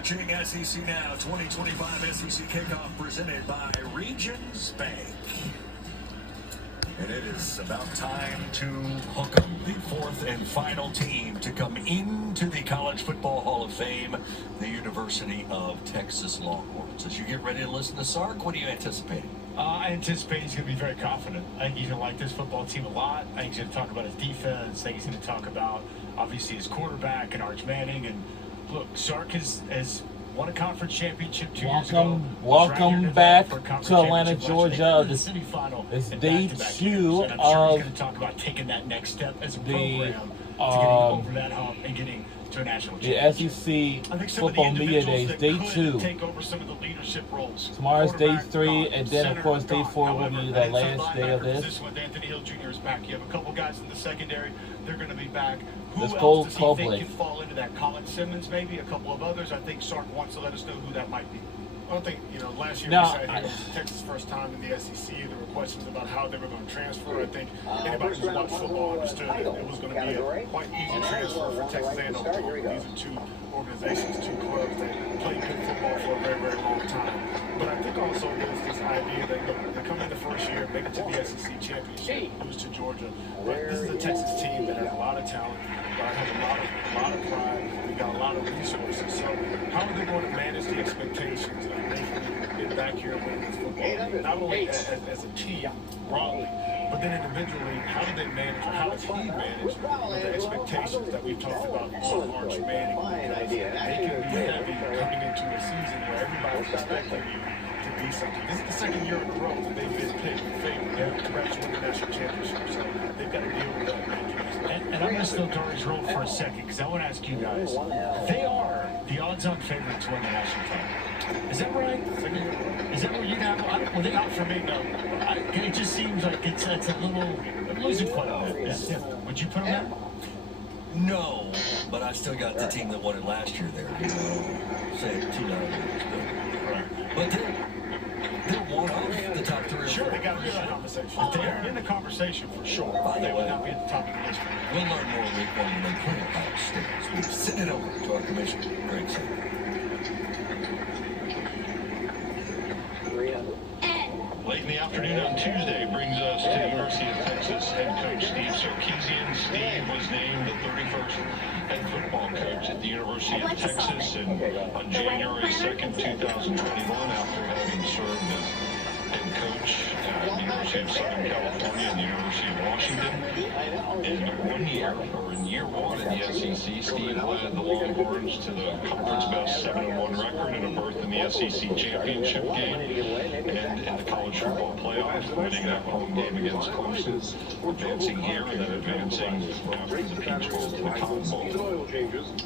watching SEC Now 2025 SEC Kickoff presented by Regions Bank. And it is about time to hook 'em, the fourth and final team to come into the College Football Hall of Fame, the University of Texas Longhorns. As you get ready to listen to Sark, what are you anticipating? I anticipate he's going to be very confident. I think he's going to like this football team a lot. I think he's going to talk about his defense. I think he's going to talk about, obviously, his quarterback and Arch Manning. And look, Sark has won a conference championship 2 years ago. Welcome back to Atlanta, Georgia. The semifinal. It's day 2 and I'm sure he's of going to talk about taking that next step as a program to getting over that hump and getting to a national championship. The SEC Football Media Days, day 2. Take over some of the leadership roles. Tomorrow's day 3, and then of course day 4 will be the last day of this. With Anthony Hill Jr. is back. You have a couple guys in the secondary. They're going to be back. Who Let's else go does he Copley. think can fall into that? Colin Simmons, maybe a couple of others. I think Sark wants to let us know who that might be. I think, last year No, we said it was Texas' first time in the SEC. There were questions about how they were going to transfer. I think anybody who's watched football understood that it was going to be a quite easy transfer for Texas A&M. These are two organizations, two clubs that played good football for a very, very long time. But I think also there's this idea that, look, they come in the first year, make it to the SEC championship, lose to Georgia. But this is a Texas team that has a lot of talent, that has a lot of pride. They've got a lot of resources. So how are they going to manage the expectations of making it back here and win this football game? Not only as a team, broadly, but then individually, how do they manage, or how does he manage the expectations that we've talked about on Arch Manning? Because they can be heavy coming into a season where everybody's expecting you to be something. This is the second year in a row that they've been picked favored to perhaps win the national championship. So they've got to deal with that. And I'm going to still Dory's role for a second because I want to ask you guys. They are the odds-on favorite to win the national title. Is that right? Is that where you have? Well, they not for me, no. It just seems like it's a little losing point on that. Yeah. Would you put them there? No, but I still got the team that won it last year there. Say but they're one of the top 3 or 4. Sure, they got to be in the conversation. They're in the conversation for sure. They would not be at the top of the list. We'll learn more week 1 when they play Ohio State. We'll send it over to our commissioner, Greg Sager. Late in the afternoon on Tuesday brings us to the University of Texas head coach Steve Sarkisian. Steve was named the 31st head football coach at the University of Texas on January 2nd, 2021, after having served as head coach at the University of Southern California and the University of Washington. In year one in the SEC, Steve led the Longhorns to the conference best 7-1 record and a berth in the SEC championship game and in the college football playoff, winning that home game against Clemson, advancing here and then advancing after the Peach Bowl to the Cotton Bowl.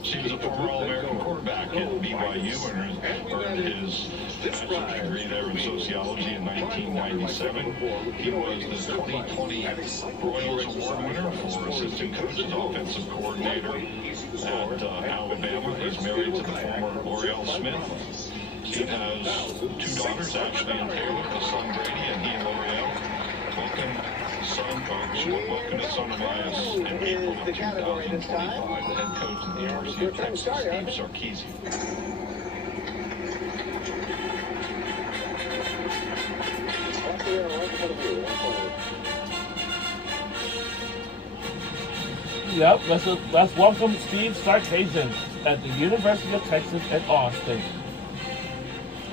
She was a former All-American quarterback at BYU and earned his bachelor's degree there in sociology in 1997. He was the 2020 Royals Award winner for assistant coach and offensive coordinator at Alabama. He's married to the former L'Oreal Smith. Steve has 2 daughters, Ashley and Taylor, his son Brady, and he and L'Oreal welcome to Son Elias in April of 2025, the head coach at the University of Texas, Steve Sarkisian. Yep, let's welcome Steve Sarkisian at the University of Texas at Austin.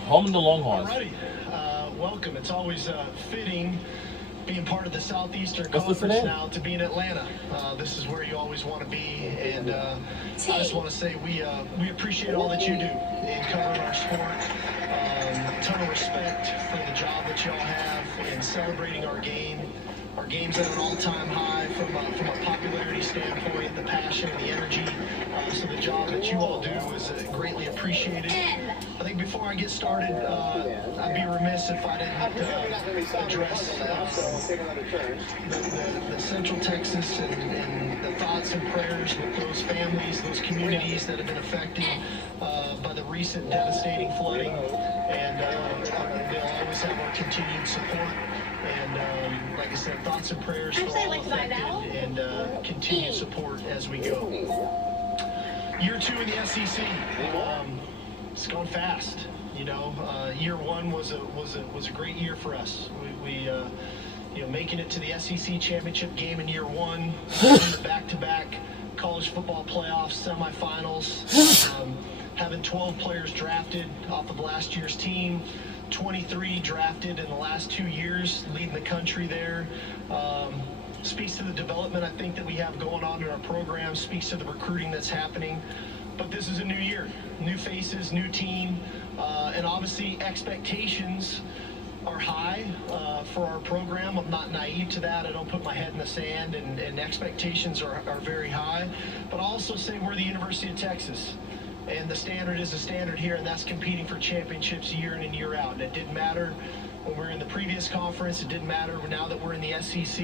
Home of the Longhorns. Alrighty, welcome. It's always fitting being part of the Southeastern Conference now to be in Atlanta. This is where you always want to be, and I just want to say we appreciate all that you do in covering our sport. Ton of respect for the job that y'all have in celebrating our game. Our game's at an all-time high from a popularity standpoint, the passion and the energy. So the job that you all do is greatly appreciated. I think before I get started, I'd be remiss if I didn't address the Central Texas and the thoughts and prayers with those families, those communities that have been affected by the recent devastating flooding. And they'll always have our continued support. And like I said, thoughts and prayers for all affected and continued support as we go. Year 2 in the SEC. it's gone fast. Year one was a great year for us. We making it to the SEC championship game in year one, the back-to-back college football playoffs, semifinals, having 12 players drafted off of last year's team, 23 drafted in the last 2 years, leading the country there. Speaks to the development I think that we have going on in our program, speaks to the recruiting that's happening. But this is a new year, new faces, new team, and obviously expectations are high for our program. I'm not naive to that. I don't put my head in the sand, and expectations are very high. But I'll also say we're the University of Texas, and the standard is a standard here, and that's competing for championships year in and year out. And it didn't matter when we were in the previous conference. It didn't matter now that we're in the SEC.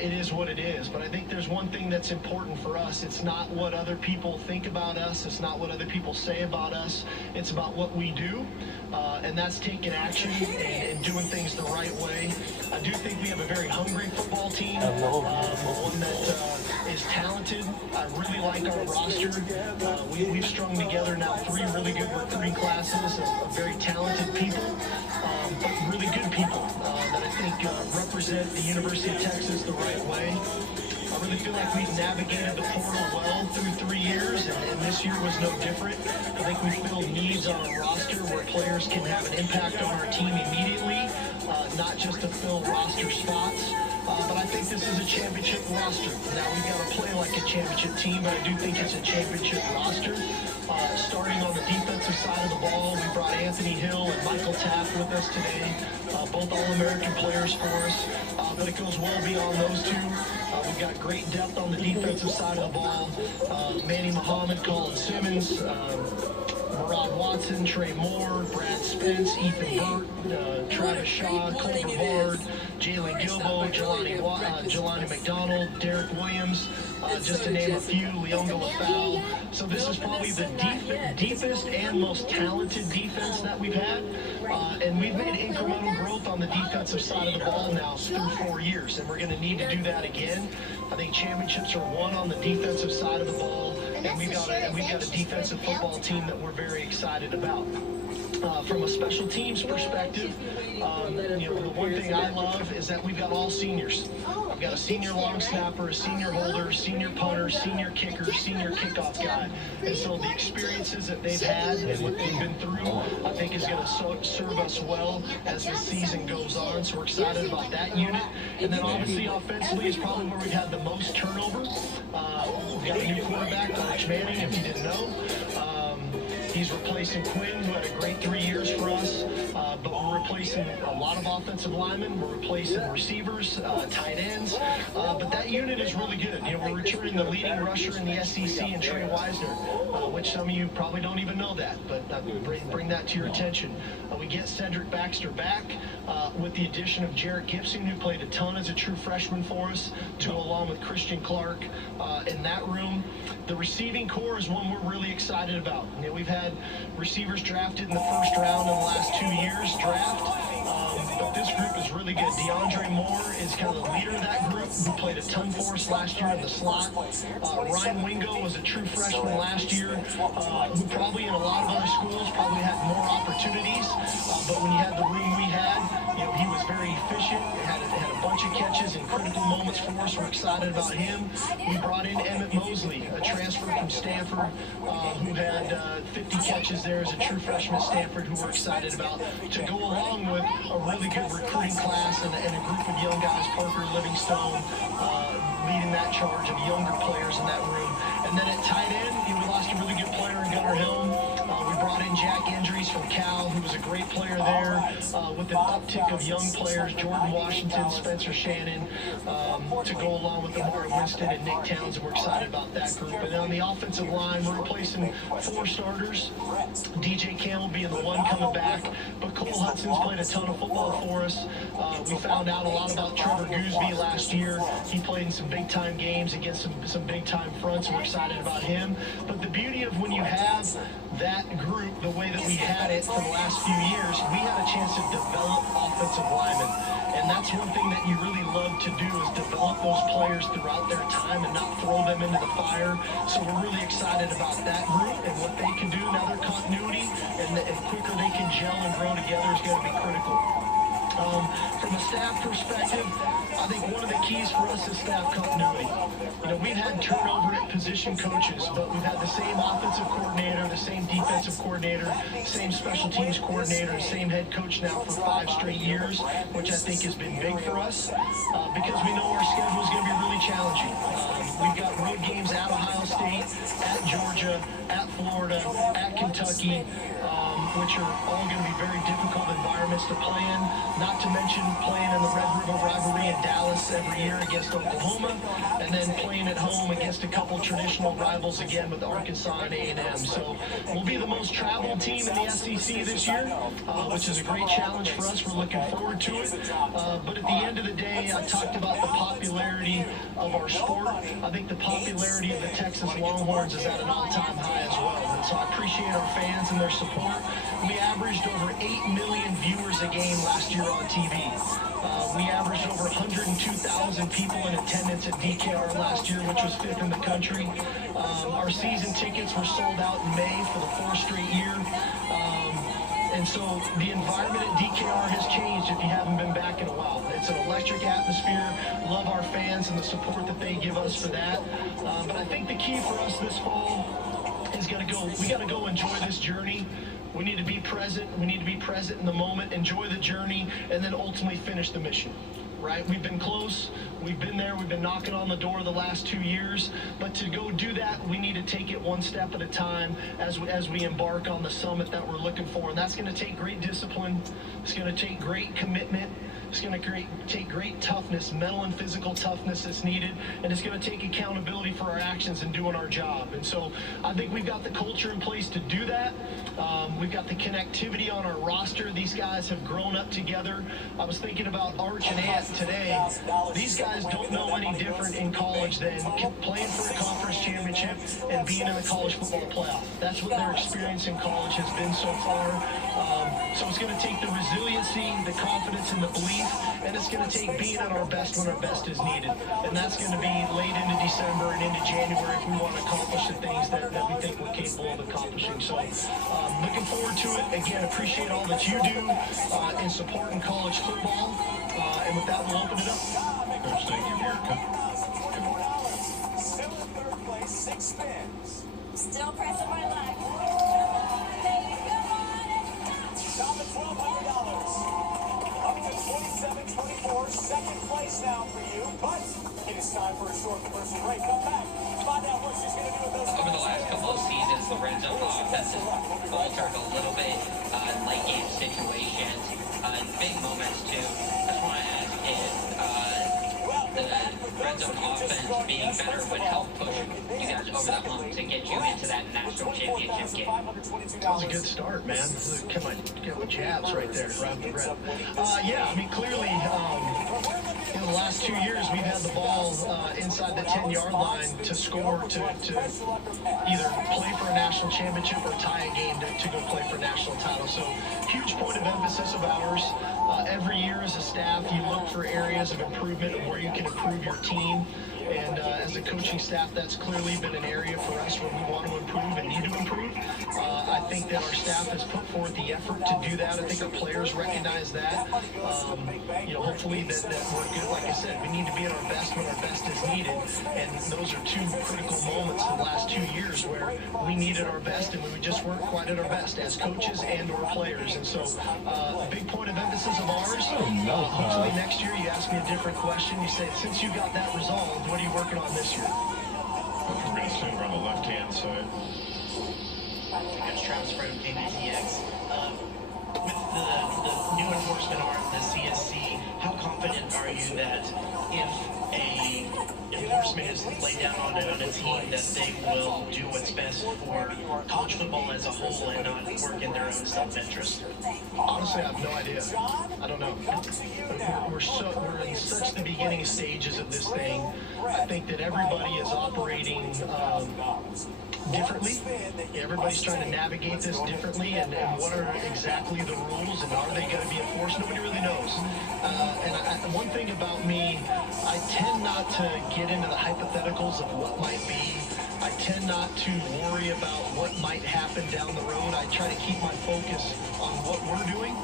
It is what it is. But I think there's one thing that's important for us. It's not what other people think about us. It's not what other people say about us. It's about what we do. And that's taking action and doing things the right way. I do think we have a very hungry football team, one that is talented. I really like our roster. We've strung together now 3 really good recruiting classes of very talented people, but really good people that I think represent the University of Texas the right way. I really feel like we've navigated the portal well through 3 years, and this year was no different. I think we filled needs on our roster where players can have an impact on our team immediately, not just to fill roster spots. But I think this is a championship roster. Now we've got to play like a championship team, but I do think it's a championship roster. Starting on the defensive side of the ball, we brought Anthony Hill and Michael Taft with us today, both All-American players for us. But it goes well beyond those two. We've got great depth on the defensive side of the ball. Manny Muhammad, Colin Simmons, Murad Watson, Trey Moore, Brad Spence, Ethan Burt, Travis Shaw, Cole Brevard, Jalen Gilbo, Jelani McDonald, Derek Williams, just to name a few, Leonga Lafau. So this is probably the deepest and most talented defense that we've had. And we've made incremental growth on the defensive side of the ball now through 4 years, and we're going to need to do that again. I think championships are won on the defensive side of the ball, and we've got a defensive football team that we're very excited about. From a special teams perspective, the one thing I love is that we've got all seniors. I've got a senior long snapper, a senior holder, senior punter, senior kicker, senior kickoff guy. And so the experiences that they've had and what they've been through, I think is going to serve us well as the season goes on. So we're excited about that unit. And then obviously offensively is probably where we've had the most turnover. We've got a new quarterback, Arch Manning, if you didn't know. He's replacing Quinn, who had a great 3 years for us, but we're replacing a lot of offensive linemen. We're replacing receivers, tight ends, but that unit is really good. We're returning the leading rusher in the SEC in Trey Wisner, which some of you probably don't even know that, but bring that to your attention. We get Cedric Baxter back with the addition of Jarrett Gibson, who played a ton as a true freshman for us, to go along with Christian Clark in that room. The receiving core is one we're really excited about. We've had receivers drafted in the first round in the last 2 years but this group is really good. DeAndre Moore is kind of the leader of that group, who played a ton for us last year in the slot. Ryan Wingo was a true freshman last year, who probably in a lot of other schools probably had more opportunities, but when you had the room we had, he was very efficient, had a bunch of catches in critical moments for us. We're excited about him. We brought in Emmett Mosley, a transfer from Stanford, who had 50 catches there as a true freshman at Stanford, who we're excited about, to go along with a really good recruiting class and a group of young guys, Parker Livingstone, leading that charge of younger players in that room. And then at tight end, we lost a really good player in Gunnar Helm. We brought in Jack Indries from Cal, who was a great player there, with an uptick of young players, Jordan Washington, Spencer Shannon, to go along with Amari Winston and Nick Townsend. We're excited about that group. And on the offensive line, we're replacing 4 starters, DJ Campbell being the one coming back, but Cole Hudson's played a ton of football for us. We found out a lot about Trevor Gooseby last year. He played in some big-time games against some big-time fronts, and we're excited about him. But the beauty of when you have that group the way that we had it for the last few years, we had a chance to develop offensive linemen. And that's one thing that you really love to do, is develop those players throughout their time and not throw them into the fire. So we're really excited about that group and what they can do. Now their continuity and quicker they can gel and grow together is going to be critical. From a staff perspective, I think one of the keys for us is staff continuity. You know, we've had turnover at position coaches, but we've had the same offensive coordinator, the same defensive coordinator, same special teams coordinator, same head coach now for 5 straight years, which I think has been big for us because we know our schedule is going to be really challenging. We've got road games at Ohio State, at Georgia, at Florida, at Kentucky, which are all going to be very difficult environments to play in, not to mention playing in the Red River rivalry in Dallas every year against Oklahoma, and then playing at home against a couple traditional rivals again with Arkansas and A&M. So we'll be the most traveled team in the SEC this year, which is a great challenge for us. We're looking forward to it. But at the end of the day, I talked about the popularity of our sport. I think the popularity of the Texas Longhorns is at an all-time high as well. And so I appreciate our fans and their support. We averaged over 8 million viewers a game last year on TV. We averaged over 102,000 people in attendance at DKR last year, which was 5th in the country. Our season tickets were sold out in May for the 4th straight year. And so the environment at DKR has changed if you haven't been back in a while. It's an electric atmosphere. Love our fans and the support that they give us for that. But I think the key for us this fall is we got to go enjoy this journey. We need to be present. We need to be present in the moment, enjoy the journey, and then ultimately finish the mission. Right? We've been close. We've been there. We've been knocking on the door the last 2 years. But to go do that, we need to take it one step at a time as we embark on the summit that we're looking for. And that's going to take great discipline. It's going to take great commitment. It's going to take great toughness, mental and physical toughness that's needed, and it's going to take accountability for our actions and doing our job. And so I think we've got the culture in place to do that. We've got the connectivity on our roster. These guys have grown up together. I was thinking about Arch and Ant today. These guys don't know any different in college than playing for a conference championship and being in the college football playoff. That's what their experience in college has been so far. So it's going to take the resiliency, the confidence, and the belief. And it's going to take being at our best when our best is needed. And that's going to be late into December and into January if we want to accomplish the things that we think we're capable of accomplishing. So looking forward to it. Again, appreciate all that you do in supporting college football. And with that, we'll open it up. Coach, thank you for your Still in 3rd place, 6 spins. Still pressing my luck. Top at $1,200. Up to 27-24, 2nd place now for you. But it is time for a short commercial break. Come back. Find out what she's going to do with those. Over the last couple of seasons, the red zone offense has faltered a little bit in late game situations, in big moments too. I just want to ask if the red zone offense being better would help push you guys over the hump to get you into that national championship game. That was a good start, man. Get my jabs right there, right the bread. Yeah, I mean, clearly, in the last 2 years, we've had the ball inside the 10-yard line to score, to either play for a national championship or tie a game to go play for a national title. So, huge point of emphasis of ours. Every year as a staff, you look for areas of improvement of where you can improve your team. And as a coaching staff, that's clearly been an area for us where we want to improve and need to improve. I think that our staff has put forth the effort to do that. I think our players recognize that. Hopefully that we're good. Like I said, we need to be at our best when our best is needed. And those are 2 critical moments in the last 2 years where we needed our best and we just weren't quite at our best as coaches and or players. And so a big point of emphasis of ours. Hopefully next year you ask me a different question. You say, since you got that resolved, what are you working on this year? We're going to assume on the left-hand side. Coach Travis from KBTX. With the new enforcement arm, the CSC, how confident are you that if a enforcement is laid down on a team, that they will do what's best for college football as a whole and not work in their own self-interest? Honestly, I have no idea. I don't know. We're in in such the beginning stages of this thing. I think that everybody is operating differently. Everybody's trying to navigate this differently, and what are exactly the rules, and are they going to be enforced? Nobody really knows. One thing about me, I tend not to get into the hypotheticals of what might be. I tend not to worry about what might happen down the road. I try to keep my focus on what we're doing.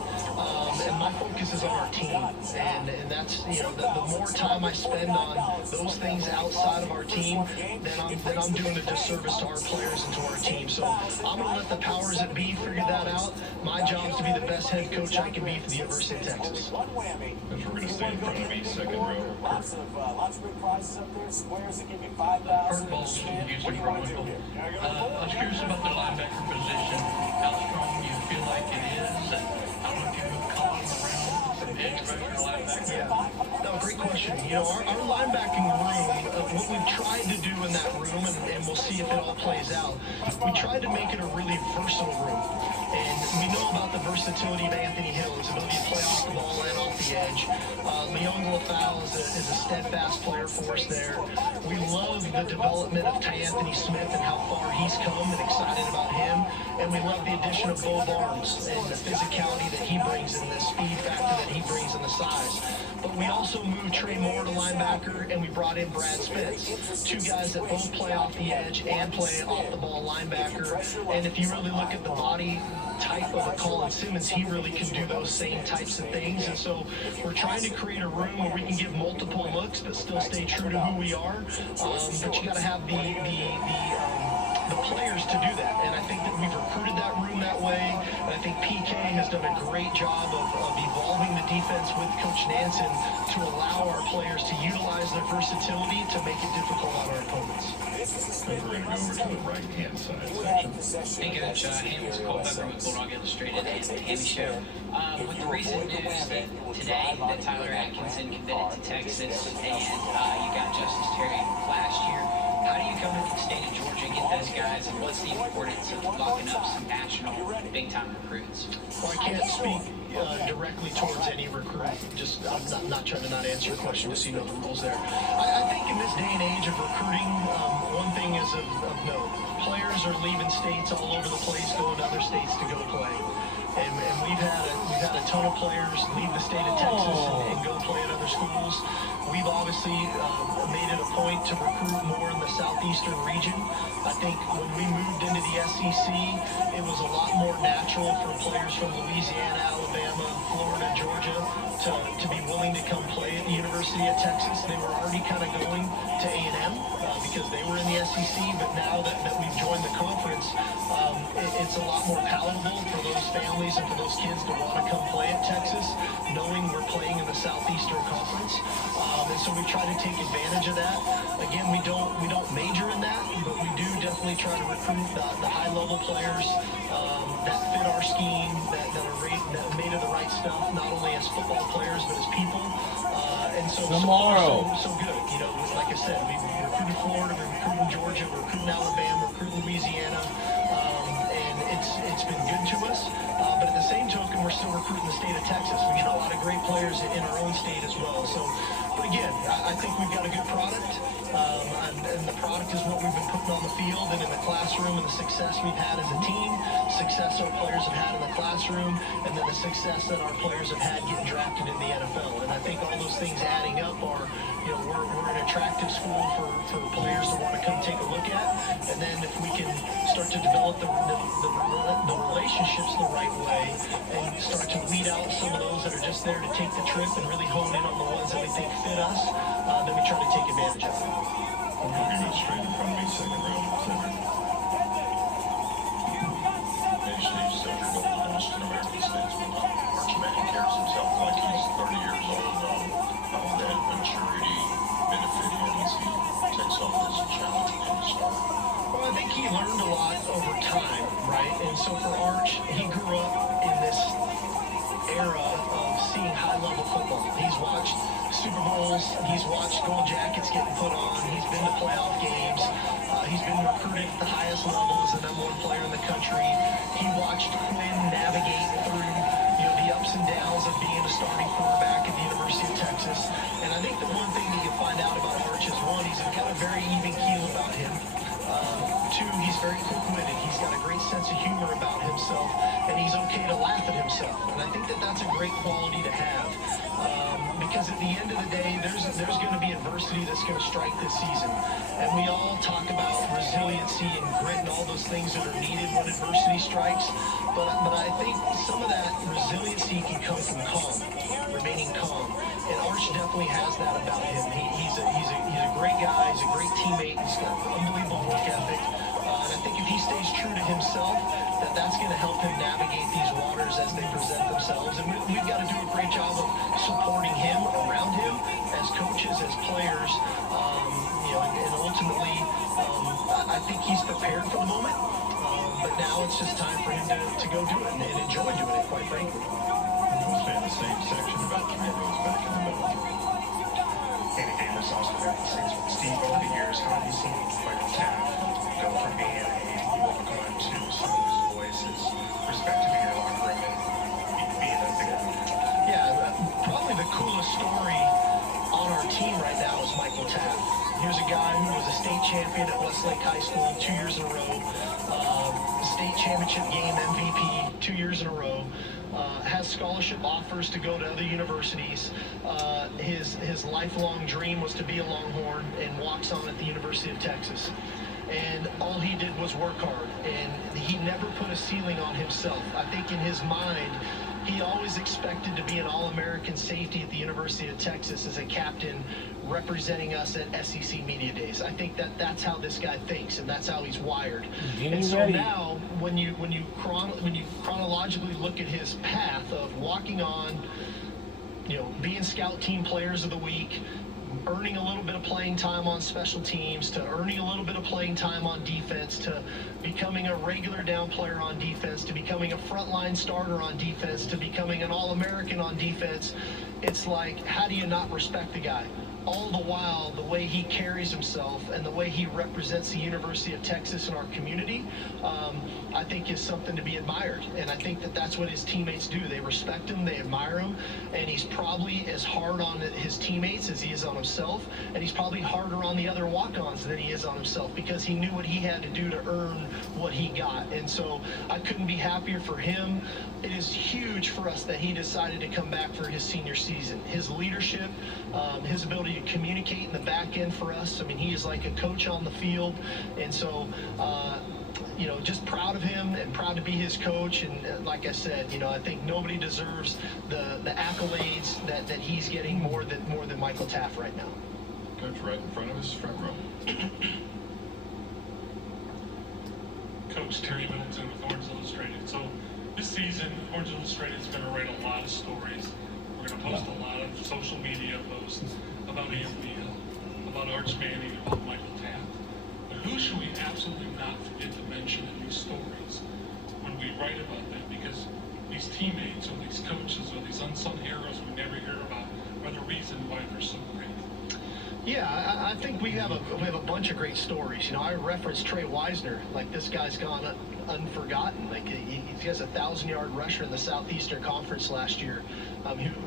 And my focus is on our team, and that's, you know, the more time I spend on those things outside of our team, then I'm doing a disservice to our players and to our team. So I'm going to let the powers that be figure that out. My job is to be the best head coach I can be for the University of Texas. As we're going to stay in front of me, second row. Lots of big prizes up there, squares that give you $5,000. What do you want to do here? I was curious about the linebacker position, how strong you feel like it is, and I don't know if you would call him around from edge rusher to linebacker. Yeah, no, great question. You know, our linebacking room, what we've tried to do in that room, and we'll see if it all plays out, we tried to make it a really versatile room. And we know about the versatility of Anthony Hill, his ability to play off the ball and off the edge. Leon Lafau is a steadfast player for us there. We love the development of Anthony Smith and how far he's come, and excited about him. And we love the addition of Bo Barnes and the physicality that he brings and the speed factor that he brings and the size. But we also moved Trey Moore to linebacker, and we brought in Brad Spence, two guys that both play off the edge and play off the ball linebacker. And if you really look at the body type of a Colin Simmons, he really can do those same types of things. And so we're trying to create a room where we can give multiple looks but still stay true to who we are. But you got to have the players to do that, and I think that we've recruited that room that way. And I think PK has done a great job of evolving the defense with Coach Nansen to allow our players to utilize their versatility to make it difficult on our opponents. We're going to go over to the right-hand side section. Hey Coach, Hamilton Cole Pepper with Bulldog Illustrated and the Hammy Show. With the recent news that today that Tyler Atkinson committed to Texas and you got Justice Terry last year, how do you come to the state of Georgia and get those guys, and what's the importance of locking up some national big-time recruits? Well, I can't speak directly towards any recruit. I'm not trying to not answer your question, just so you know the rules there. I think in this day and age of recruiting, one thing is of note. Players are leaving states all over the place, going to other states to go play. And we've had a ton of players leave the state of Texas and go play at other schools. We've obviously made it a point to recruit more in the southeastern region. I think when we moved into the SEC, it was a lot more natural for players from Louisiana, Alabama, Florida, Georgia to be willing to come play at the University of Texas. They were already kind of going to A&M because they were in the SEC, but now that we've joined the conference, it's a lot more palatable for those families and for those kids to want to come play at Texas, knowing we're playing in the Southeastern Conference. And so we try to take advantage of that. Again, we don't major in that, but we do definitely try to recruit the high-level players that fit our scheme, that are made of the right stuff, not only as football players but as people. And so so good. You know, like I said, we recruited Florida, we're recruiting Georgia, we're recruiting Alabama, we're recruiting Louisiana, and it's been good to us. But at the same token, we're still recruiting the state of Texas. We get a lot of great players in our own state as well. So, but again, I think we've got a good product, and the product is what we've been putting on the field and in the classroom, and the success we've had as a team, success our players have had in the classroom, and then the success that our players have had getting drafted in the NFL. And I think all those things adding up are, you know, we're an attractive school for players to want to come take a look at. And then if we can start to develop the relationships the right way and start to weed out some of those that are just there to take the trip and really hone in on the ones that we think fit us, then we try to take advantage of it. We're going to go straight in front of me, second row, center. Hey, Steve Silver, Golden Boston American statesman. Arch Manning carries himself like he's 30 years old. How will that maturity benefit him as he takes on this challenge in the start? Well, I think he learned a lot over time, right? And so for Arch, he grew up in this era of seeing high-level football. He's watched Super Bowls, he's watched gold jackets getting put on, he's been to playoff games, he's been recruited at the highest level as the #1 player in the country. He watched Quinn navigate through, you know, the ups and downs of being a starting quarterback at the University of Texas. And I think the one thing that you find out about Arch is, one, he's got a very even keel about him. Two, he's very quick-witted. He's got a great sense of humor about himself, and he's okay to laugh at himself. And I think that that's a great quality to have. Because at the end of the day, there's going to be adversity that's going to strike this season. And we all talk about resiliency and grit and all those things that are needed when adversity strikes. But I think some of that resiliency can come from calm, remaining calm. And Arch definitely has that about him. He's a great guy. He's a great teammate. He's got an unbelievable work ethic. And I think if he stays true to himself, that's going to help him navigate these waters as they present themselves. And we've got to do a great job of supporting him, around him, as coaches, as players. And ultimately, I think he's prepared for the moment. But now it's just time for him to go do it and enjoy doing it, quite frankly. We'll stay in the same section, about 3 rows back in the middle. Danny Davis also got the six with Steve over the years. How have you seen Michael Taft go from being a walk-on to someone whose voice is respected in your locker room and being a bigger leader? Yeah, probably the coolest story on our team right now is Michael Taft. He was a guy who was a state champion at Westlake High School 2 years in a row, state championship game MVP 2 years in a row, has scholarship offers to go to other universities. His lifelong dream was to be a Longhorn, and walks on at the University of Texas. And all he did was work hard, and he never put a ceiling on himself. I think in his mind, he always expected to be an All-American safety at the University of Texas as a captain representing us at SEC Media Days. I think that's how this guy thinks, and that's how he's wired. And so now, when you chronologically look at his path of walking on, being scout team players of the week, earning a little bit of playing time on special teams, to earning a little bit of playing time on defense, to becoming a regular down player on defense, to becoming a frontline starter on defense, to becoming an All-American on defense, it's like, how do you not respect the guy? All the while, the way he carries himself and the way he represents the University of Texas in our community, I think is something to be admired. And I think that's what his teammates do. They respect him, they admire him, and he's probably as hard on his teammates as he is on himself, and he's probably harder on the other walk-ons than he is on himself, because he knew what he had to do to earn what he got. And so I couldn't be happier for him. It is huge for us that he decided to come back for his senior season. His leadership, his ability to communicate in the back end for us. I mean, he is like a coach on the field. And so, just proud of him and proud to be his coach. And like I said, I think nobody deserves the accolades that he's getting more than Michael Taft right now. Coach, right in front of us, front row. Coach Terry Middleton with Orange Illustrated. So this season, Orange Illustrated is going to write a lot of stories. We're going to post a lot of social media posts about Anthony Hill, about Arch Manning, about Michael Taft. But who should we absolutely not forget to mention in these stories when we write about them? Because these teammates or these coaches or these unsung heroes we never hear about are the reason why they're so great. Yeah, I think we have a bunch of great stories. I referenced Trey Wisner, like this guy's gone unforgotten. Like he has a 1,000-yard rusher in the Southeastern Conference last year.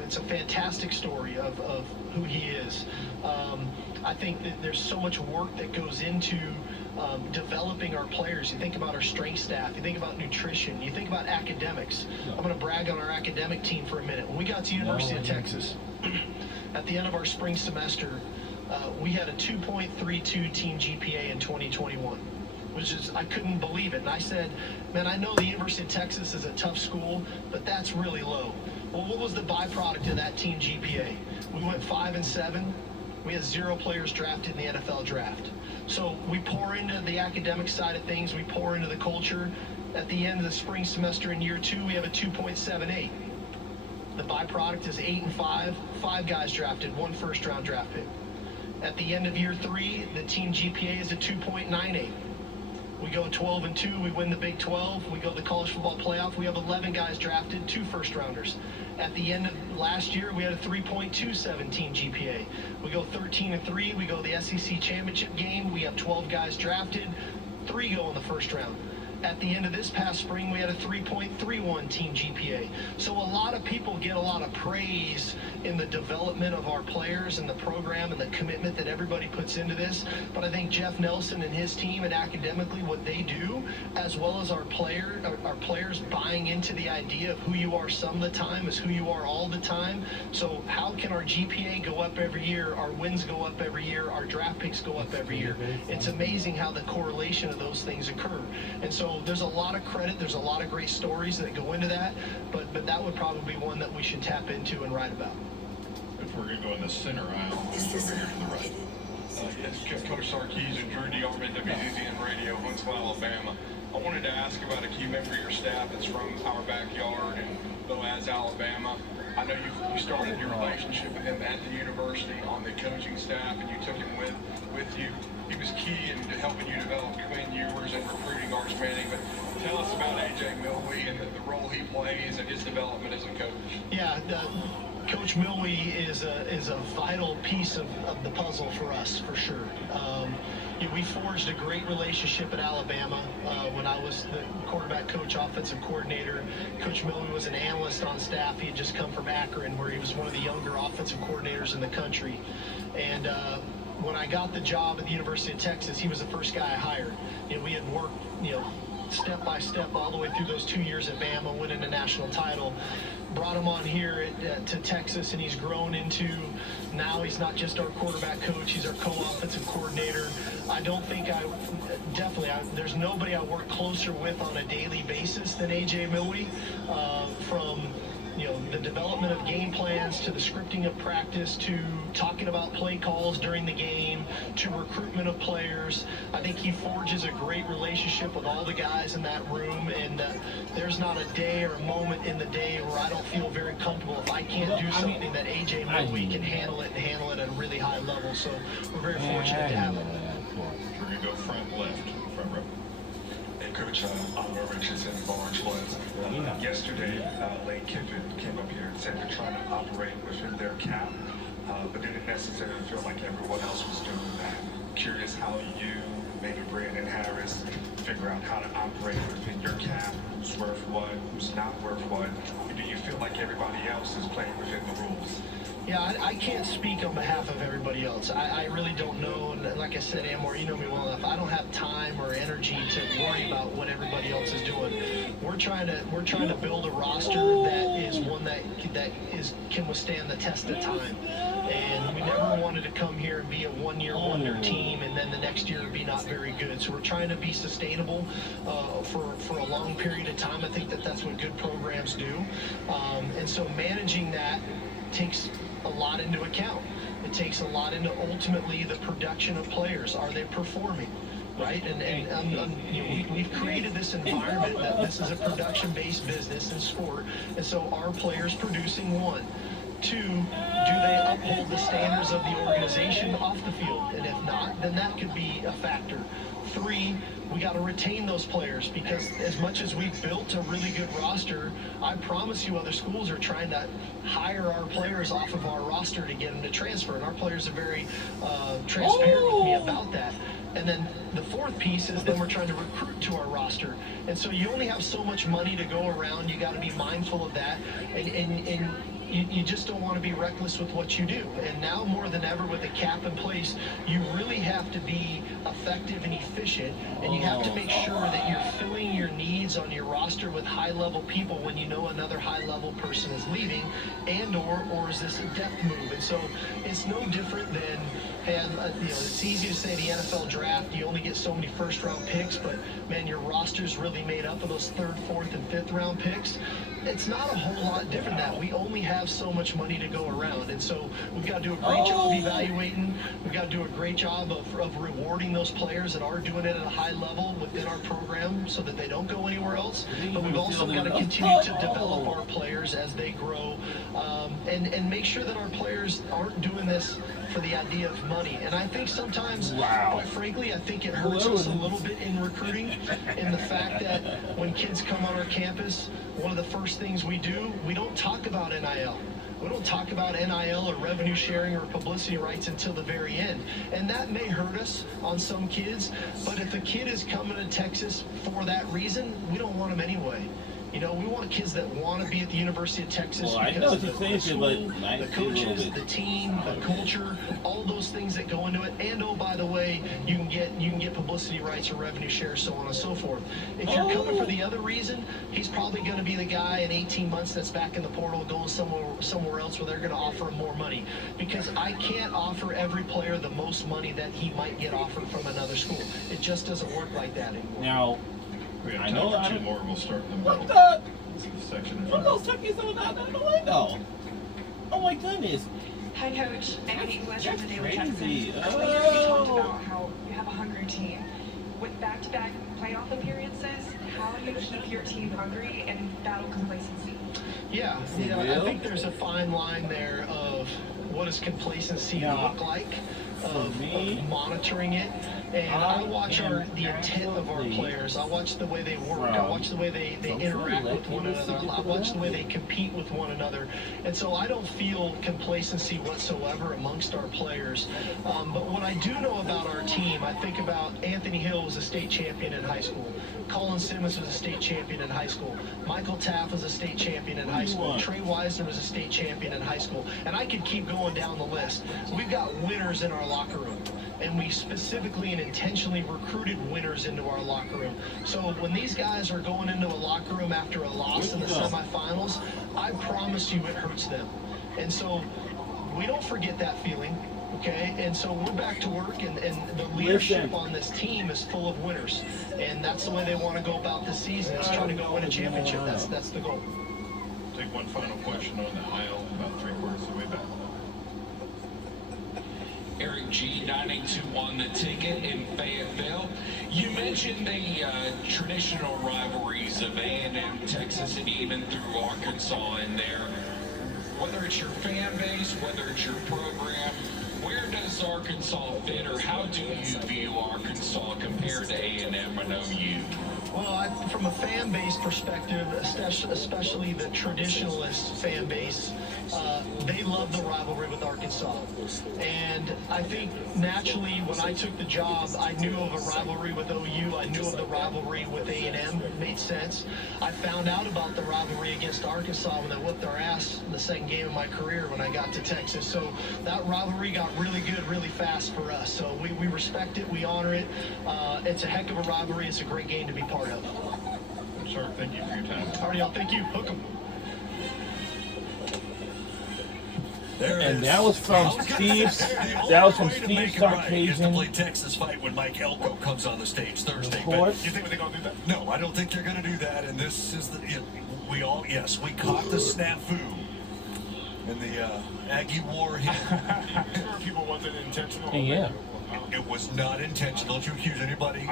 It's a fantastic story of who he is. I think that there's so much work that goes into developing our players. You think about our strength staff, you think about nutrition, you think about academics. I'm going to brag on our academic team for a minute. When we got to University of Texas, at the end of our spring semester, we had a 2.32 team GPA in 2021, which is, I couldn't believe it. And I said, man, I know the University of Texas is a tough school, but that's really low. Well, what was the byproduct of that team GPA? We went 5-7. We had 0 players drafted in the NFL draft. So we pour into the academic side of things. We pour into the culture. At the end of the spring semester in year 2, we have a 2.78. The byproduct is 8-5, 5 guys drafted, 1 first-round draft pick. At the end of year 3, the team GPA is a 2.98. We go 12-2, we win the Big 12, we go to the college football playoff, we have 11 guys drafted, 2 first-rounders. At the end of last year, we had a 3.27 team GPA. We go 13-3, we go to the SEC championship game, we have 12 guys drafted, 3 go in the first round. at the end of this past spring, we had a 3.31 team GPA. So a lot of people get a lot of praise in the development of our players and the program and the commitment that everybody puts into this. But I think Jeff Nelson and his team and academically what they do, as well as our players buying into the idea of who you are some of the time is who you are all the time. So how can our GPA go up every year, our wins go up every year, our draft picks go up every year? It's amazing how the correlation of those things occur. And so there's a lot of credit, there's a lot of great stories that go into that, but that would probably be one that we should tap into and write about. If we're going to go in the center aisle, over here to the right. Yes, Coach Sarkisian, Drew DeArmond, WZZN Radio, Huntsville, Alabama. I wanted to ask about a key member of your staff that's from our backyard in Boaz, Alabama. I know you started your relationship with him at the university on the coaching staff, and you took him with you. He was key in helping you develop Quinn Ewers and recruiting Arch Manning. But tell us about A.J. Milwee and the role he plays and his development as a coach. Yeah, Coach Milwee is a vital piece of the puzzle for us, for sure. We forged a great relationship at Alabama when I was the quarterback coach, offensive coordinator. Coach Milwee was an analyst on staff. He had just come from Akron, where he was one of the younger offensive coordinators in the country. And when I got the job at the University of Texas, he was the first guy I hired. We had worked, step by step all the way through those 2 years at Bama, winning a national title. Brought him on here to Texas, and he's grown into, now he's not just our quarterback coach, he's our co-offensive coordinator. I don't think there's nobody I work closer with on a daily basis than A.J. Milwee, from the development of game plans to the scripting of practice to talking about play calls during the game to recruitment of players. I think he forges a great relationship with all the guys in that room, and there's not a day or a moment in the day where I don't feel very comfortable if I can't do something that A.J. Milwee can handle it at a really high level. So we're very fortunate to have him. We're going to go front left, front row. Coach Oliver Richardson, Orange was. Yesterday, Lane Kiffin came up here and said they're trying to operate within their cap, but didn't necessarily feel like everyone else was doing that. Curious how you, maybe Brandon Harris, figure out how to operate within your cap, who's worth what, who's not worth what. Do you feel like everybody else is playing within the rules? Yeah, I can't speak on behalf of everybody else. I really don't know. And like I said, Amor, you know me well enough. I don't have time or energy to worry about what everybody else is doing. We're trying to build a roster that is one that can withstand the test of time. And we never wanted to come here and be a one-year wonder team, and then the next year be not very good. So we're trying to be sustainable for a long period of time. I think that's what good programs do. And so managing that takes a lot into account. It takes a lot into ultimately the production of players. Are they performing? Right? And we've created this environment that this is a production-based business in sport. And so are players producing? One. Two, do they uphold the standards of the organization off the field? And if not, then that could be a factor. Three, we got to retain those players, because as much as we've built a really good roster, I promise you other schools are trying to hire our players off of our roster to get them to transfer. And our players are very transparent with me about that. And then the fourth piece is then we're trying to recruit to our roster. And so you only have so much money to go around. You got to be mindful of that. And you just don't want to be reckless with what you do. And now more than ever with the cap in place, you really have to be effective and efficient, and you have to make sure that you're filling your needs on your roster with high-level people when you know another high-level person is leaving, and or is this a depth move? And so it's no different than, it's easy to say the NFL draft, you only get so many first-round picks, but man, your roster's really made up of those third, fourth, and fifth-round picks. It's not a whole lot different than that. We only have so much money to go around, and so we've got to do a great job evaluating. We've got to do a great job of rewarding those players that are doing it at a high level within our program so that they don't go anywhere else. But we've also got to continue to develop our players as they grow, and make sure that our players aren't doing this for the idea of money. And I think sometimes, quite frankly, I think it hurts us a little bit in recruiting, in the fact that when kids come on our campus, one of the first things we do, we don't talk about NIL. We don't talk about NIL or revenue sharing or publicity rights until the very end. And that may hurt us on some kids, but if the kid is coming to Texas for that reason, we don't want them anyway. You know, we want kids that want to be at the University of Texas Well, I know because of what you're the saying, school, but the coaches, the team, the culture, all those things that go into it. And oh, by the way, you can get publicity rights or revenue share, so on and so forth. If you're coming for the other reason, he's probably going to be the guy in 18 months that's back in the portal, going somewhere else where they're going to offer him more money. Because I can't offer every player the most money that he might get offered from another school. It just doesn't work like that anymore. Now, We have I time know for I two don't- more. We'll start in the what middle. the? This is the section in What front are of those turkeys doing out the window? Oh my goodness. Hi, Coach. Anthony English from the Daily That's Texan. crazy. Earlier, you talked Oh. about how you have a hungry team. With back-to-back playoff appearances, how do you keep your team hungry and battle complacency? Yeah, I think there's a fine line there of what does complacency look like, of monitoring it. And I watch the intent of our players. I watch the way they work. I watch the way they interact with one another. I watch the way they compete with one another. And so I don't feel complacency whatsoever amongst our players. But what I do know about our team, I think about Anthony Hill was a state champion in high school. Colin Simmons was a state champion in high school. Michael Taft was a state champion in high school. Trey Wisner was a state champion in high school. And I could keep going down the list. We've got winners in our locker room. And we specifically and intentionally recruited winners into our locker room. So when these guys are going into a locker room after a loss in the semifinals, I promise you it hurts them. And so we don't forget that feeling, okay? And so we're back to work, and the leadership on this team is full of winners. And that's the way they want to go about this season, is trying to go win a championship. That's the goal. Take one final question on the aisle, about 3/4 of the way back. Eric G, 9821 The Ticket in Fayetteville. You mentioned the traditional rivalries of A&M, Texas, and even through Arkansas in there. Whether it's your fan base, whether it's your program, where does Arkansas fit, or how do you view Arkansas compared to A&M and OU? Well, from a fan base perspective, especially the traditionalist fan base, they love the rivalry with Arkansas. And I think naturally when I took the job, I knew of a rivalry with OU. I knew of the rivalry with A&M. It made sense. I found out about the rivalry against Arkansas when they whooped their ass in the second game of my career when I got to Texas. So that rivalry got really good really fast for us. So we respect it. We honor it. It's a heck of a rivalry. It's a great game to be part of. Sir, thank you for your time. All right, y'all. Thank you. Hook 'em. And that was from Steve. That was from Steve Sarkisian. Play Texas fight when Mike Elko comes on the stage Thursday. Of course. But you think they're going to do that? No, I don't think they're going to do that. And this is we caught the snafu in the Aggie War here. Sure, people wasn't intentional. Yeah. It was not intentional. Don't you accuse anybody?